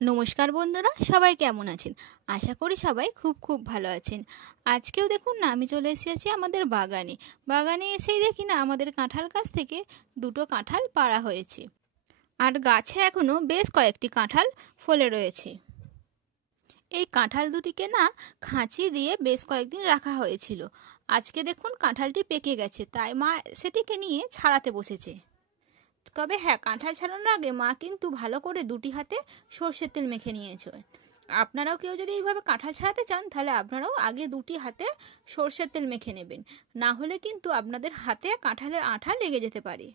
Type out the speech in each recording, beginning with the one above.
নমস্কার বন্ধুরা, সবাই কেমন আছেন? আশা করি সবাই খুব খুব ভালো আছেন। আজকেও দেখুন না, আমি চলে এসেছি আমাদের বাগানে। বাগানে এসেই দেখি না, আমাদের কাঁঠাল গাছ থেকে দুটো কাঁঠাল পাড়া হয়েছে। আর গাছে এখনো বেশ কয়েকটি কাঁঠাল ফলে রয়েছে। এই কাঁঠাল দুটিকে না খাঁচি দিয়ে বেশ কয়েকদিন রাখা হয়েছিল। আজকে দেখুন কাঁঠালটি পেকে গেছে, তাই মা সেটিকে নিয়ে ছাড়াতে বসেছে। তবে হ্যাঁ, কাঁঠাল ছাড়ানোর আগে মা কিন্তু ভালো করে দুটি হাতে সর্ষের তেল মেখে নিয়েছে। আপনারাও কেউ যদি এইভাবে কাঁঠাল ছাড়াতে চান, তাহলে আপনারাও আগে দুটি হাতে সর্ষের তেল মেখে নেবেন। না হলে কিন্তু আপনাদের হাতে কাঁঠালের আঠা লেগে যেতে পারে।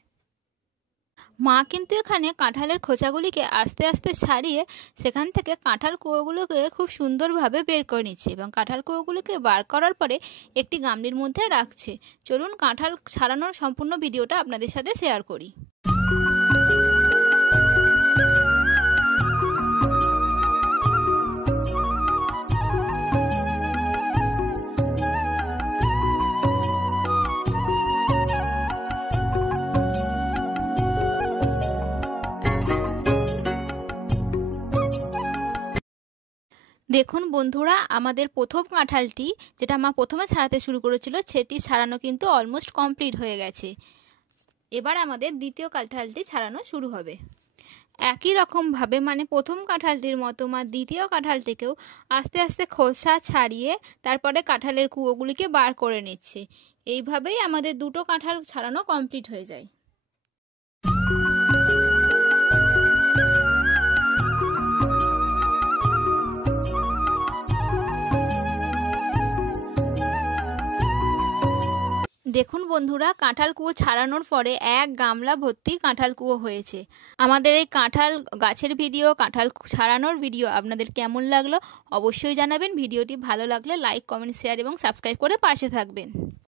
মা কিন্তু এখানে কাঁঠালের খোসাগুলিকে আস্তে আস্তে ছাড়িয়ে সেখান থেকে কাঁঠাল কুয়োগুলোকে খুব সুন্দরভাবে বের করে নিচ্ছে, এবং কাঁঠাল কুয়োগুলোকে বার করার পরে একটি গামলির মধ্যে রাখছে। চলুন কাঁঠাল ছাড়ানোর সম্পূর্ণ ভিডিওটা আপনাদের সাথে শেয়ার করি। দেখুন বন্ধুরা, আমাদের প্রথম কাঁঠালটি যেটা মা প্রথমে ছাড়াতে শুরু করেছিল, সেটি ছাড়ানো কিন্তু অলমোস্ট কমপ্লিট হয়ে গেছে। এবার আমাদের দ্বিতীয় কাঁঠালটি ছাড়ানো শুরু হবে। একই রকমভাবে, মানে প্রথম কাঁঠালটির মতো মা দ্বিতীয় কাঁঠালটিকেও আস্তে আস্তে খোসা ছাড়িয়ে তারপরে কাঁঠালের কুয়োগুলিকে বার করে নিচ্ছে। এইভাবেই আমাদের দুটো কাঁঠাল ছাড়ানো কমপ্লিট হয়ে যায়। দেখুন বন্ধুরা, কাঁঠাল কুয়ো ছাড়ানোর পরে এক গামলা ভর্তি কাঁঠাল কুয়ো হয়েছে। আমাদের এই কাঁঠাল গাছের ভিডিও, কাঁঠাল ছাড়ানোর ভিডিও আপনাদের কেমন লাগলো অবশ্যই জানাবেন। ভিডিওটি ভালো লাগলে লাইক, কমেন্ট, শেয়ার এবং সাবস্ক্রাইব করে পাশে থাকবেন।